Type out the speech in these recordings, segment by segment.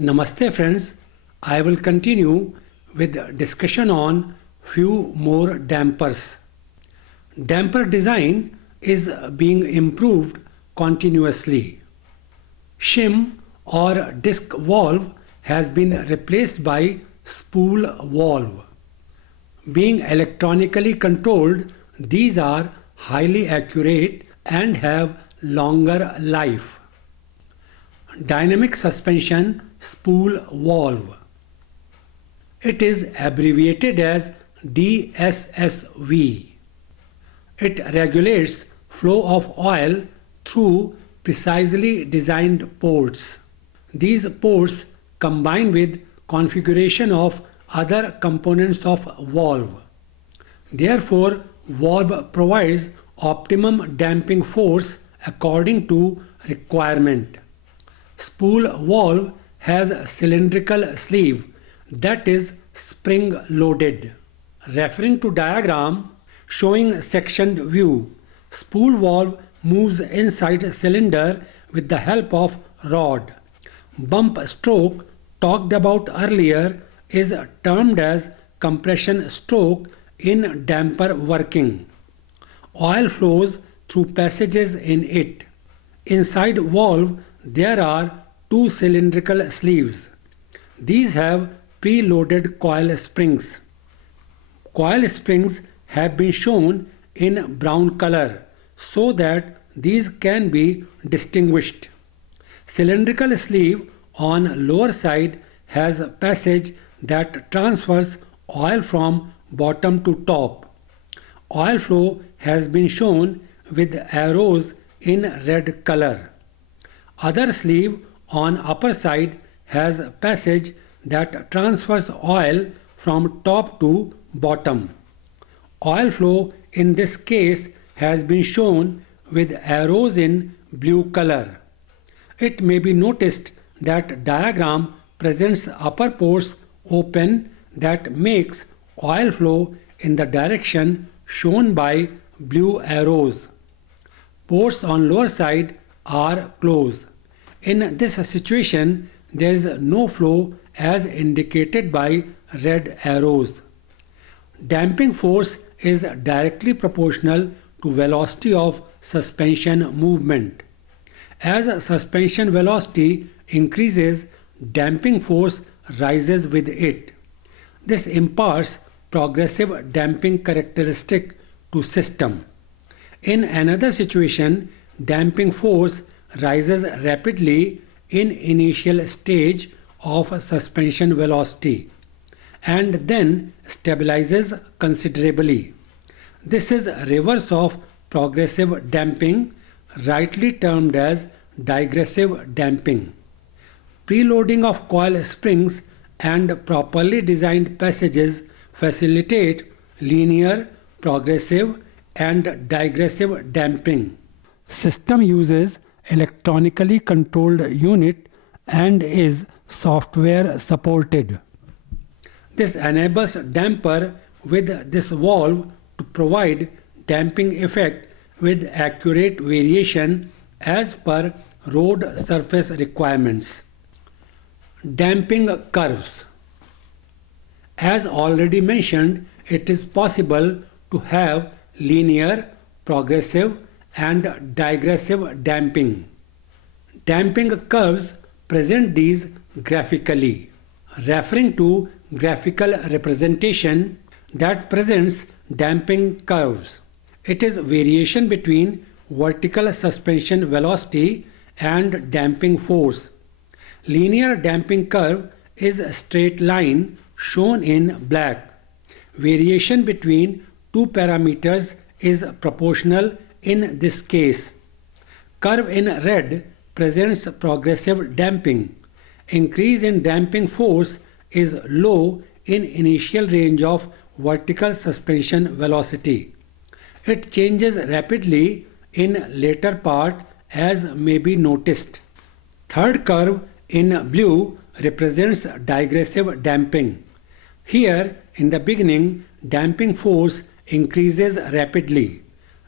Namaste friends, I will continue with discussion on few more dampers. Damper design is being improved continuously. Shim or disc valve has been replaced by spool valve. Being electronically controlled, these are highly accurate and have longer life. Dynamic suspension spool valve. It is abbreviated as DSSV. It regulates flow of oil through precisely designed ports. These ports combine with configuration of other components of valve. Therefore, valve provides optimum damping force according to requirement. Spool valve has a cylindrical sleeve that is spring loaded. Referring to diagram showing sectioned view, spool valve moves inside cylinder with the help of rod. Bump stroke talked about earlier is termed as compression stroke in damper working. Oil flows through passages in it. Inside valve there are two cylindrical sleeves. These have pre-loaded coil springs. Coil springs have been shown in brown color so that these can be distinguished. Cylindrical sleeve on lower side has a passage that transfers oil from bottom to top. Oil flow has been shown with arrows in red color. Other sleeve on upper side has a passage that transfers oil from top to bottom. Oil flow in this case has been shown with arrows in blue color. It may be noticed that diagram presents upper ports open that makes oil flow in the direction shown by blue arrows. Ports on lower side are closed. In this situation, there is no flow as indicated by red arrows. Damping force is directly proportional to velocity of suspension movement. As suspension velocity increases, damping force rises with it. This imparts progressive damping characteristic to system. In another situation, damping force rises rapidly in initial stage of suspension velocity and then stabilizes considerably. This is reverse of progressive damping, rightly termed as digressive damping. Preloading of coil springs and properly designed passages facilitate linear, progressive and digressive damping. System uses electronically controlled unit and is software supported. This enables damper with this valve to provide damping effect with accurate variation as per road surface requirements. Damping curves. As already mentioned, it is possible to have linear, progressive and digressive damping. Damping curves present these graphically. Referring to graphical representation that presents damping curves. It is variation between vertical suspension velocity and damping force. Linear damping curve is a straight line shown in black. Variation between two parameters is proportional in this case. Curve in red presents progressive damping. Increase in damping force is low in initial range of vertical suspension velocity. It changes rapidly in later part as may be noticed. Third curve in blue represents digressive damping. Here in the beginning, damping force increases rapidly.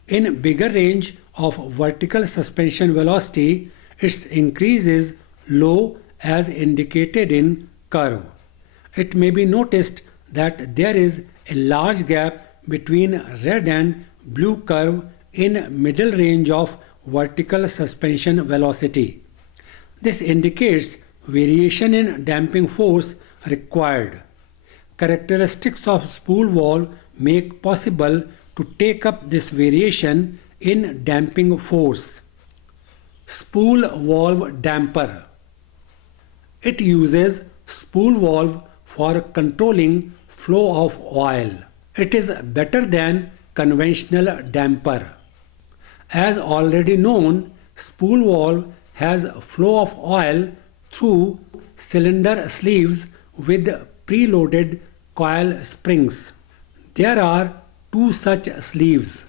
In bigger range of vertical suspension velocity, its increase is low as indicated in curve. It may be noticed that there is a large gap between red and blue curve in middle range of vertical suspension velocity. This indicates variation in damping force required. Characteristics of spool valve make possible to take up this variation in damping force. Spool valve damper. It uses spool valve for controlling flow of oil. It is better than conventional damper. As already known, spool valve has flow of oil through cylinder sleeves with preloaded coil springs. There are two such sleeves.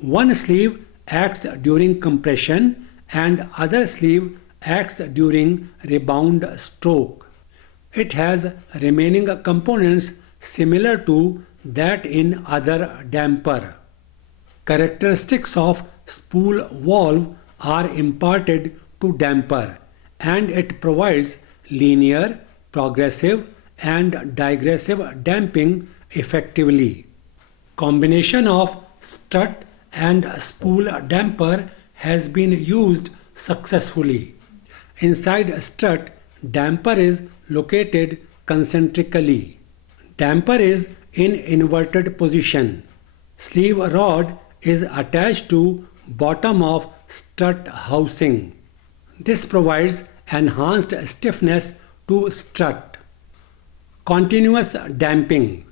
One sleeve acts during compression and other sleeve acts during rebound stroke. It has remaining components similar to that in other damper. Characteristics of spool valve are imparted to damper, and it provides linear, progressive and digressive damping effectively. Combination of strut and spool damper has been used successfully. Inside strut, damper is located concentrically. Damper is in inverted position. Sleeve rod is attached to bottom of strut housing. This provides enhanced stiffness to strut. Continuous damping.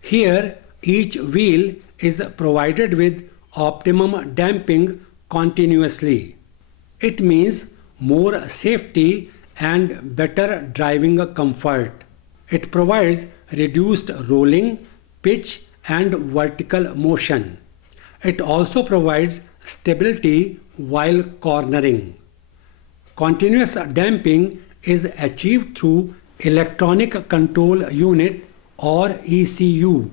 Here each wheel is provided with optimum damping continuously. It means more safety and better driving comfort. It provides reduced rolling, pitch and vertical motion. It also provides stability while cornering. Continuous damping is achieved through Electronic Control Unit or ECU.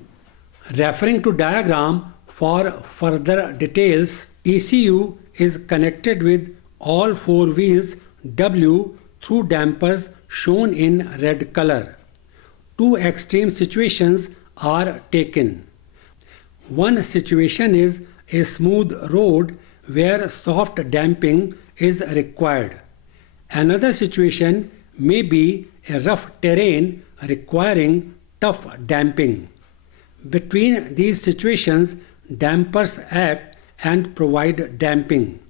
Referring to diagram for further details, ECU is connected with all four wheels W through dampers shown in red color. Two extreme situations are taken. One situation is a smooth road where soft damping is required. Another situation may be a rough terrain requiring tough damping. Between these situations, dampers act and provide damping.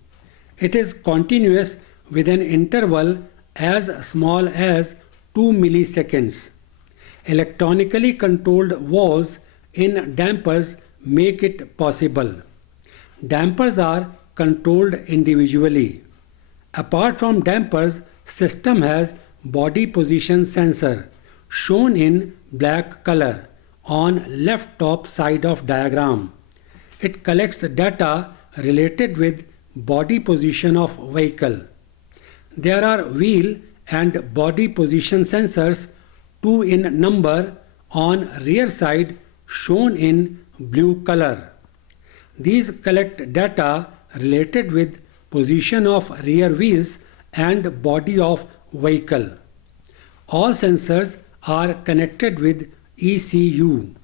It is continuous with an interval as small as 2 milliseconds. Electronically controlled valves in dampers make it possible. Dampers are controlled individually. Apart from dampers, system has body position sensor shown in black color on left top side of diagram. It collects data related with body position of vehicle. There are wheel and body position sensors, 2 in number, on rear side shown in blue color. These collect data related with position of rear wheels and body of vehicle. All sensors are connected with ECU.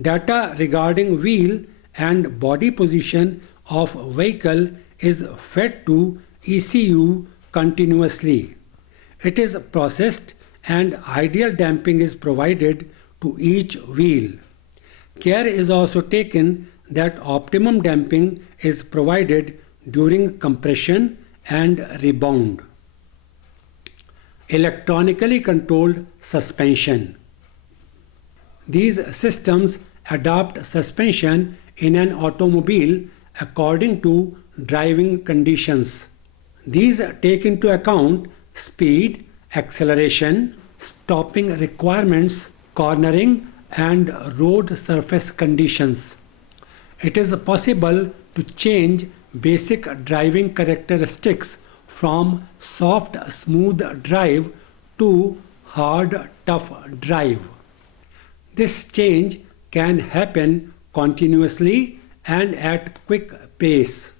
Data regarding wheel and body position of vehicle is fed to ECU continuously. It is processed and ideal damping is provided to each wheel. Care is also taken that optimum damping is provided during compression and rebound. Electronically controlled suspension. These systems adapt suspension in an automobile according to driving conditions. These take into account speed, acceleration, stopping requirements, cornering, and road surface conditions. It is possible to change basic driving characteristics from soft smooth drive to hard tough drive. This change can happen continuously and at quick pace.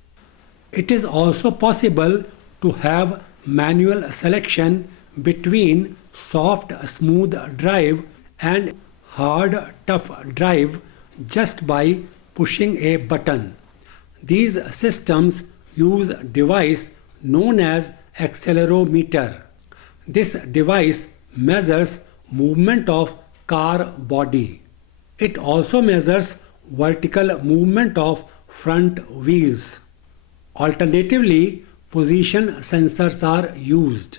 It is also possible to have manual selection between soft smooth drive and hard tough drive just by pushing a button. These systems use a device known as accelerometer. This device measures movement of car body. It also measures vertical movement of front wheels. Alternatively, position sensors are used.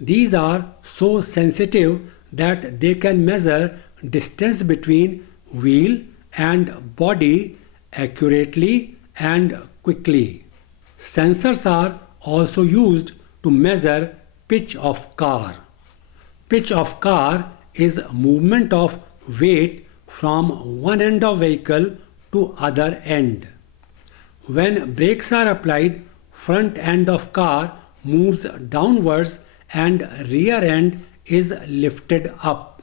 These are so sensitive that they can measure distance between wheel and body accurately and quickly. Sensors are also used to measure pitch of car. Pitch of car is movement of weight from one end of vehicle to other end. When brakes are applied, front end of car moves downwards and rear end is lifted up.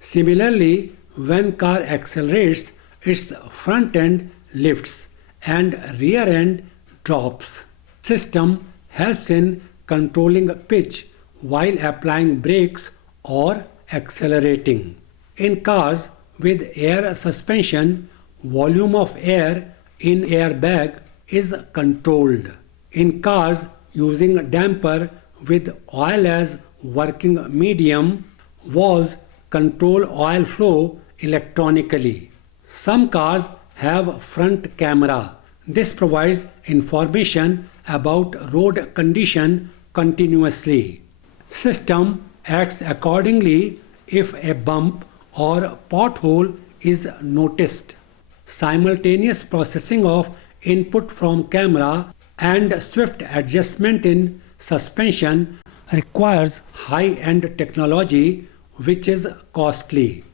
Similarly, when car accelerates, its front end lifts and rear end drops. System helps in controlling pitch while applying brakes or accelerating. In cars with air suspension, volume of air in airbag is controlled. In cars using damper with oil as working medium, valves control oil flow electronically. Some cars have front camera. This provides information about road condition continuously. System acts accordingly if a bump or pothole is noticed. Simultaneous processing of input from camera and swift adjustment in suspension requires high-end technology which is costly.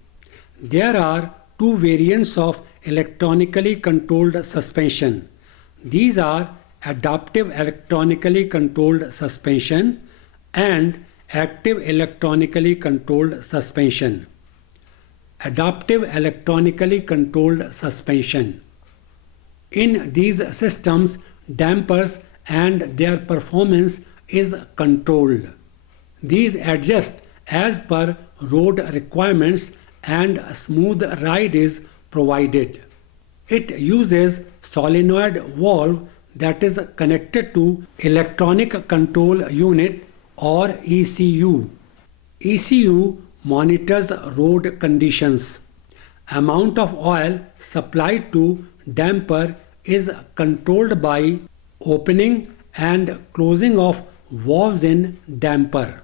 There are two variants of electronically controlled suspension. These are adaptive electronically controlled suspension and active electronically controlled suspension. Adaptive electronically controlled suspension. In these systems, dampers and their performance is controlled. These adjust as per road requirements and a smooth ride is provided. It uses solenoid valve that is connected to electronic control unit or ECU. ECU monitors road conditions. Amount of oil supplied to damper is controlled by opening and closing of valves in damper.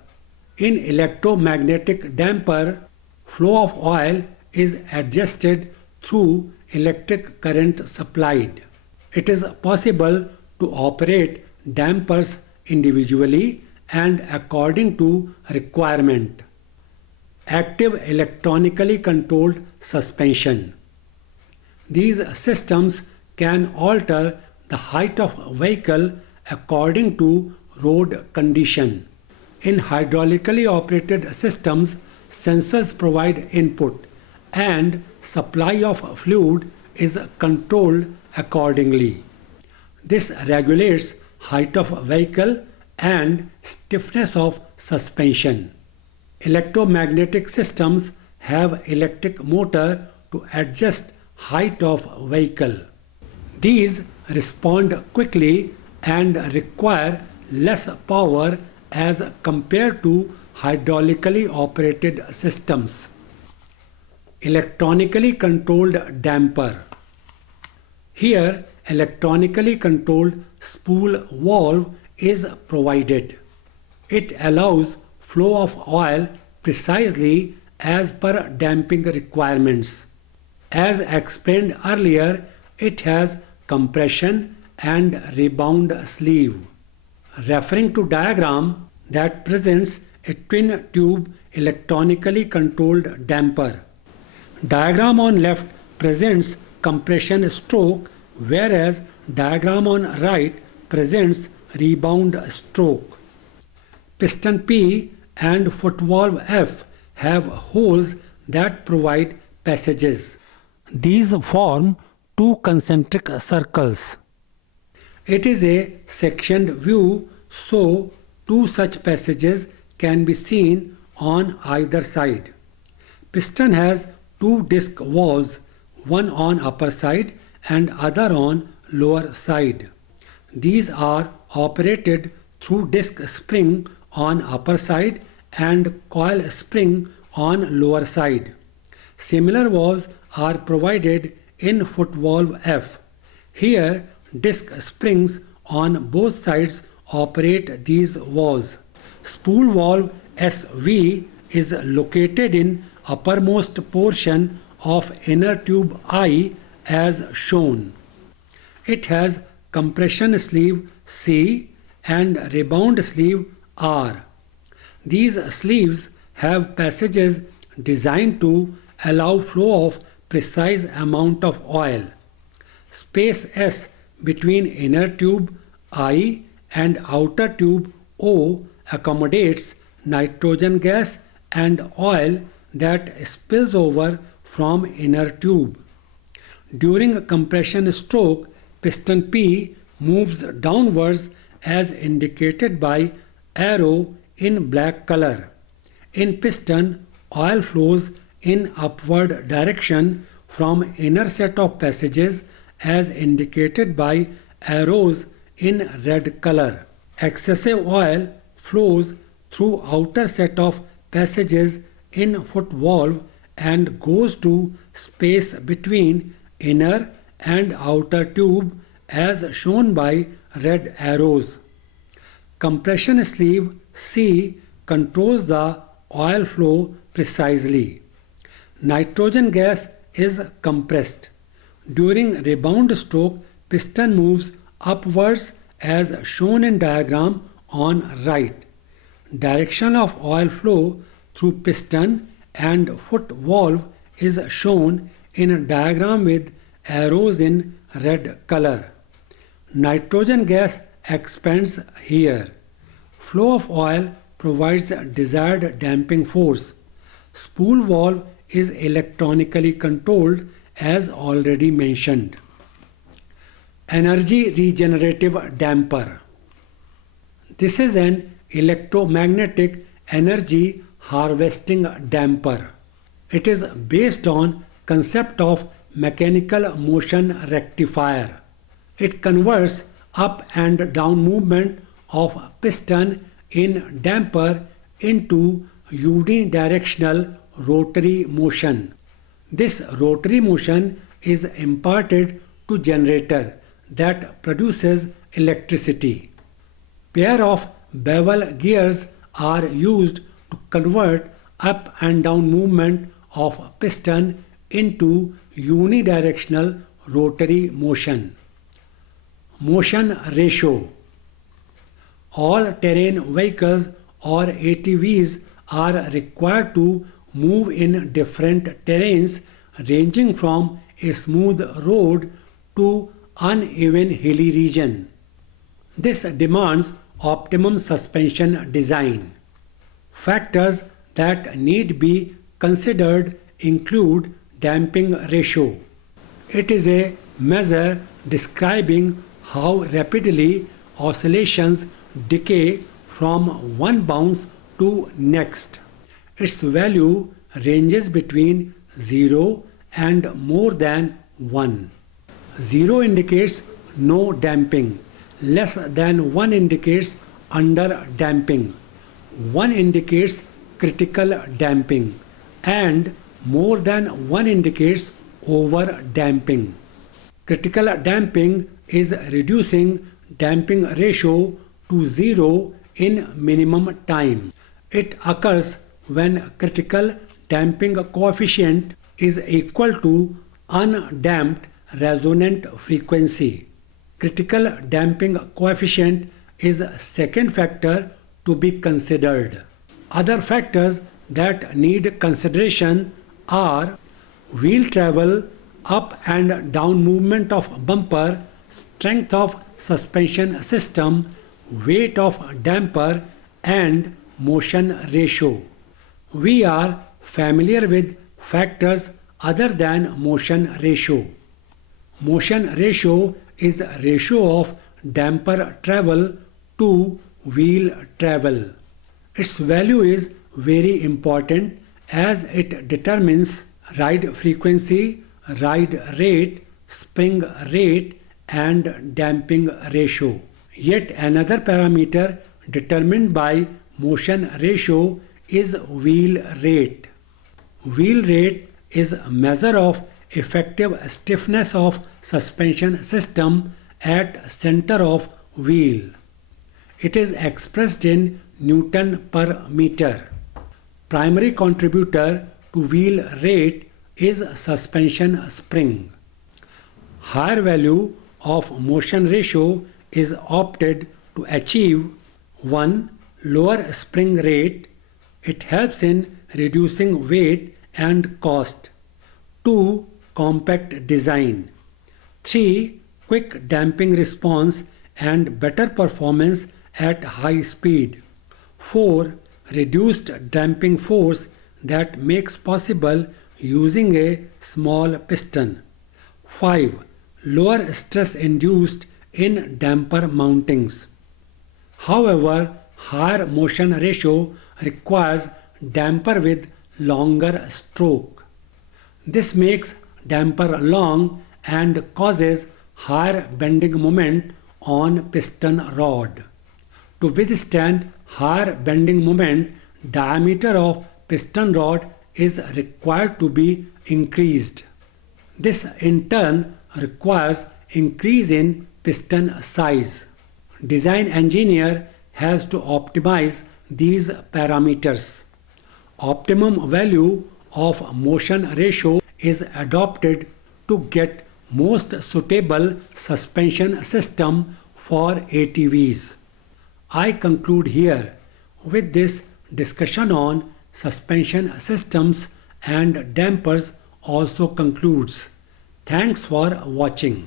In electromagnetic damper, flow of oil is adjusted through electric current supplied. It is possible to operate dampers individually and according to requirement. Active electronically controlled suspension. These systems can alter the height of vehicle according to road condition. In hydraulically operated systems, sensors provide input and supply of fluid is controlled accordingly. This regulates height of vehicle and stiffness of suspension. Electromagnetic systems have electric motor to adjust height of vehicle. These respond quickly and require less power as compared to hydraulically operated systems. Electronically controlled damper. Here, electronically controlled spool valve is provided. It allows flow of oil precisely as per damping requirements. As explained earlier, it has compression and rebound sleeve. Referring to diagram that presents a twin tube electronically controlled damper. Diagram on left presents compression stroke, whereas diagram on right presents rebound stroke. Piston P and foot valve F have holes that provide passages. These form two concentric circles. It is a sectioned view so two such passages can be seen on either side. Piston has two disc valves, one on upper side and other on lower side. These are operated through disc spring on upper side and coil spring on lower side. Similar valves are provided in foot valve F. Here, disc springs on both sides operate these valves. Spool valve SV is located in uppermost portion of inner tube I as shown. It has compression sleeve C and rebound sleeve R. These sleeves have passages designed to allow flow of precise amount of oil. Space S between inner tube I and outer tube O accommodates nitrogen gas and oil that spills over from inner tube. During a compression stroke, piston P moves downwards as indicated by arrow in black color. In piston, oil flows in upward direction from inner set of passages as indicated by arrows in red color. Excessive oil flows through outer set of passages in foot valve and goes to space between inner and outer tube as shown by red arrows. Compression sleeve C controls the oil flow precisely. Nitrogen gas is compressed. During rebound stroke, piston moves upwards as shown in diagram on right. Direction of oil flow through piston and foot valve is shown in a diagram with arrows in red color. Nitrogen gas expands here. Flow of oil provides desired damping force. Spool valve is electronically controlled as already mentioned. Energy regenerative damper. This is an electromagnetic energy harvesting damper. It is based on concept of mechanical motion rectifier. It converts up and down movement of piston in damper into unidirectional rotary motion. This rotary motion is imparted to generator that produces electricity. Pair of bevel gears are used to convert up and down movement of piston into unidirectional rotary motion. Motion ratio. All terrain vehicles or ATVs are required to move in different terrains ranging from a smooth road to uneven hilly region. This demands optimum suspension design. Factors that need be considered include damping ratio. It is a measure describing how rapidly oscillations decay from one bounce to next. Its value ranges between 0 and more than 1. 0 indicates no damping. Less than 1 indicates under damping. 1 indicates critical damping. And more than 1 indicates over damping. Critical damping is reducing damping ratio to 0 in minimum time. It occurs when critical damping coefficient is equal to undamped resonant frequency. Critical damping coefficient is a second factor to be considered. Other factors that need consideration are wheel travel, up and down movement of bumper, strength of suspension system, weight of damper, and motion ratio. We are familiar with factors other than motion ratio. Motion ratio is ratio of damper travel to wheel travel. Its value is very important as it determines ride frequency, ride rate, spring rate, and damping ratio. Yet another parameter determined by motion ratio is wheel rate. Wheel rate is a measure of effective stiffness of suspension system at center of wheel. It is expressed in Newton per meter. Primary contributor to wheel rate is suspension spring. Higher value of motion ratio is opted to achieve 1. Lower spring rate. It helps in reducing weight and cost. 2. Compact design. 3. Quick damping response and better performance at high speed. 4. Reduced damping force that makes possible using a small piston. 5. Lower stress induced in damper mountings. However, higher motion ratio requires damper with longer stroke. This makes damper long and causes higher bending moment on piston rod. To withstand higher bending moment, diameter of piston rod is required to be increased. This in turn requires increase in piston size. Design engineer has to optimize these parameters. Optimum value of motion ratio is adopted to get most suitable suspension system for ATVs. I conclude here with this discussion on suspension systems and dampers also concludes. Thanks for watching.